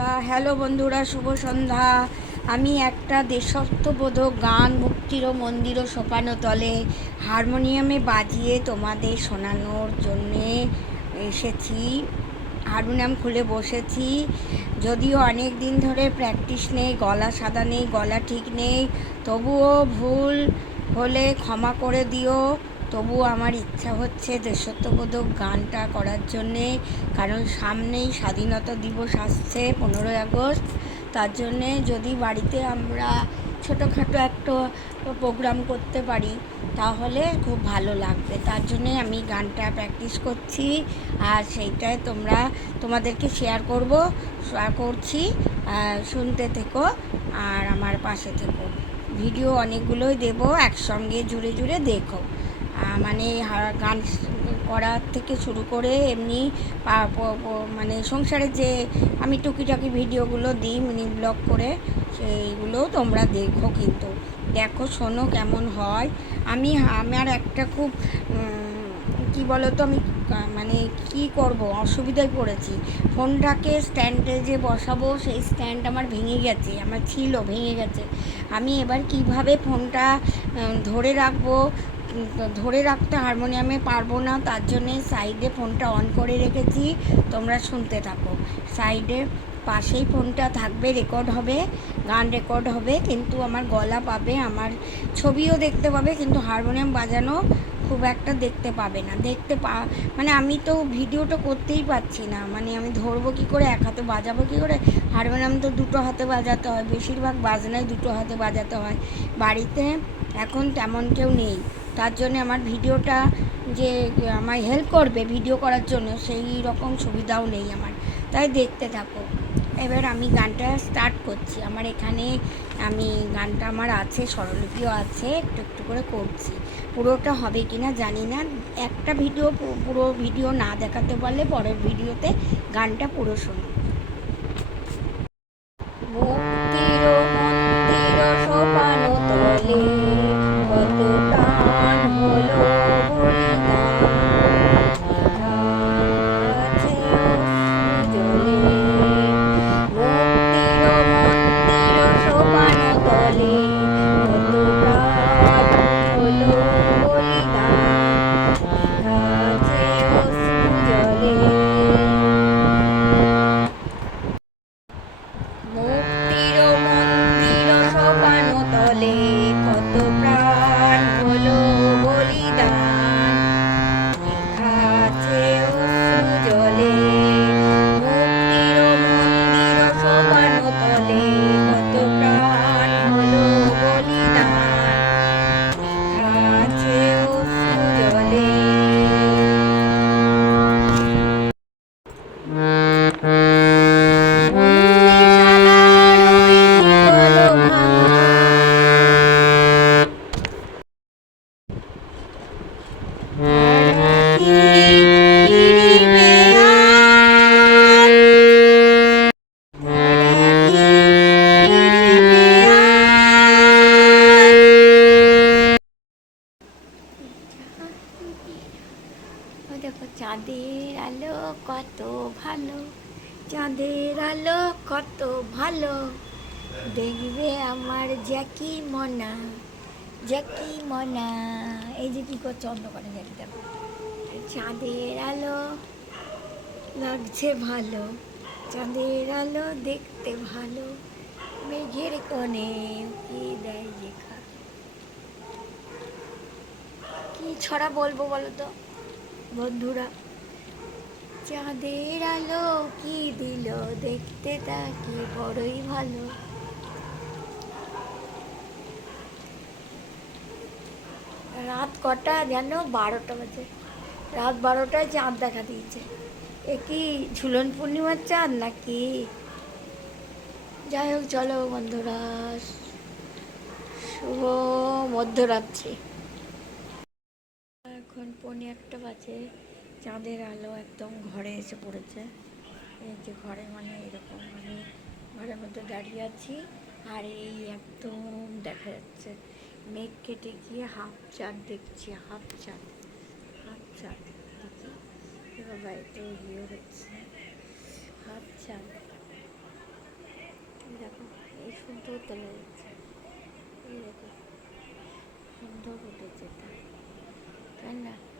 Hello বন্ধুরা, শুভ সন্ধ্যা। আমি একটা দেশত্ববোধক গান মুক্তির ও মন্দির ও সোপানো তলে হারমোনিয়ামে বাজিয়ে তোমাদের শোনানোর জন্যে এসেছি। হারমোনিয়াম খুলে বসেছি। যদিও অনেক দিন ধরে প্র্যাকটিস নেই, গলা সাদা নেই, গলা ঠিক নেই, তবুও ভুল হলে ক্ষমা করে দিও। তবুও আমার ইচ্ছা হচ্ছে দেশত্ববোধক গানটা করার জন্যে, কারণ সামনেই স্বাধীনতা দিবস আসছে পনেরোই আগস্ট। তার জন্যে যদি বাড়িতে আমরা ছোটোখাটো একটা প্রোগ্রাম করতে পারি, তাহলে খুব ভালো লাগবে। তার জন্যে আমি গানটা প্র্যাকটিস করছি আর সেইটাই তোমরা তোমাদেরকে শেয়ার করব করছি শুনতে থেকো আর আমার পাশে থেকো। ভিডিও অনেকগুলোই দেবো, একসঙ্গে জুড়ে জুড়ে দেখো। মানে গান করার থেকে শুরু করে এমনি মানে সংসারের যে আমি টুকিটাকি ভিডিওগুলো দিই, মিনি ব্লগ করে, সেইগুলো তোমরা দেখো কিন্তু। দেখো, শোনো কেমন হয়। আমি আমার একটা খুব কি বলো তো আমি মানে কি করব? অসুবিধায় পড়েছি। ফোনটাকে স্ট্যান্ডে যে বসাবো, সেই স্ট্যান্ড আমার ভেঙে গেছে, আমার ছিল, ভেঙে গেছে। আমি এবার কীভাবে ফোনটা ধরে রাখব? ধরে রাখতে হারমোনিয়ামে পারব না, তার জন্যে সাইডে ফোনটা অন করে রেখেছি। তোমরা শুনতে থাকো। সাইডে পাশেই ফোনটা থাকবে রেকর্ড হবে, গান রেকর্ড হবে, কিন্তু আমার গলা পাবে, আমার ছবিও দেখতে পাবে, কিন্তু হারমোনিয়াম বাজানো খুব একটা দেখতে পাবে না। দেখতে পা মানে আমি তো ভিডিওটা করতেই পারছি না। মানে আমি ধরবো কী করে, এক হাতে বাজাবো কী করে? হারমোনিয়াম তো দুটো হাতে বাজাতে হয়, বেশিরভাগ বাজনায় দুটো হাতে বাজাতে হয়। বাড়িতে এখন তেমন কেউ নেই। তার জন্য আমার ভিডিওটা যে আমায় হেল্প করবে ভিডিও করার জন্য, সেই রকম সুবিধাও নেই আমার। তাই দেখতে থাকো। এবার আমি গানটা স্টার্ট করছি। আমার এখানে আমি গানটা আমার আছে, স্বরলিপিও আছে, একটু একটু করে করছি। পুরোটা হবে কি না জানি না। একটা ভিডিও পুরো ভিডিও না দেখাতে পারলে পরের ভিডিওতে গানটা পুরো শোনো ও দেখো, চাঁদের আলো কত ভালো, চাঁদের আলো কত ভালো। দেখবে আমার জ্যাকি মনা জ্যাকি মনা। এই যে কি করছে অন্ধকারে জ্যাকি, দেখো। চাঁদের আলো লাগছে ভালো, চাঁদের আলো দেখতে ভালো, মেঘের কোণে কি দেয় লেখা। কি ছড়া বলব বলো তো? বন্ধুরা। চাঁদের আলো কি দিল দেখতে তা কি বড়ই ভালো। রাত কটা যেন বারোটা বাজে। রাত বারোটায় চাঁদ দেখা দিয়েছে। এ কি ঝুলন পূর্ণিমার চাঁদ নাকি? যাই হোক, চলো বন্ধুরা, শুভ মধ্যরাত্রি। পৌনে একটা বাজে, চাঁদের আলো একদম ঘরে এসে পড়েছে। এই যে ঘরে মানে এরকম আমি ঘরের মধ্যে দাঁড়িয়ে আছি আর এই একদম দেখা যাচ্ছে মেঘ কেটে গিয়ে হাফ চাঁদ দেখছি, হাফ চাঁদ হাফ চাঁদ দেখি এ বাবা, এত ইয়ে হচ্ছে, হাফ চাঁদ। সুন্দর তোলা যাচ্ছে এই দেখো, সুন্দর উঠেছে তাই না? এই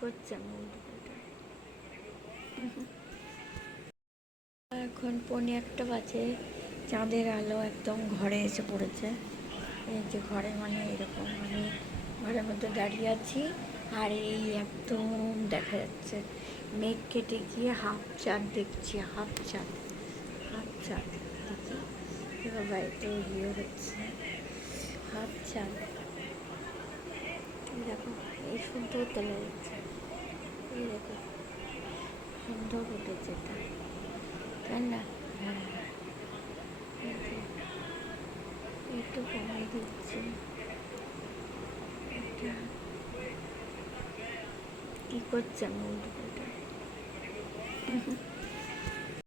করছে এখন পৌনে একটা বাজে। চাঁদের আলো একদম ঘরে এসে পড়েছে। এই যে ঘরে মানে এরকম আমি ঘরের মধ্যে দাঁড়িয়ে আছি আর এই একদম দেখা যাচ্ছে। মেঘ কেটে গিয়ে হাফ চাঁদ দেখছি হাফ চাঁদ হাফ চাঁদ দেখি এবার বাড়িতে ইয়ে হচ্ছে হাফ চাঁদ এই দেখো এই সুন্দর তোলা যাচ্ছে এই দেখো সুন্দর উঠেছে এটা তাই না হ্যাঁ এই যে, একটু কমাই দিচ্ছি এটা কি করছে আমি উল্টো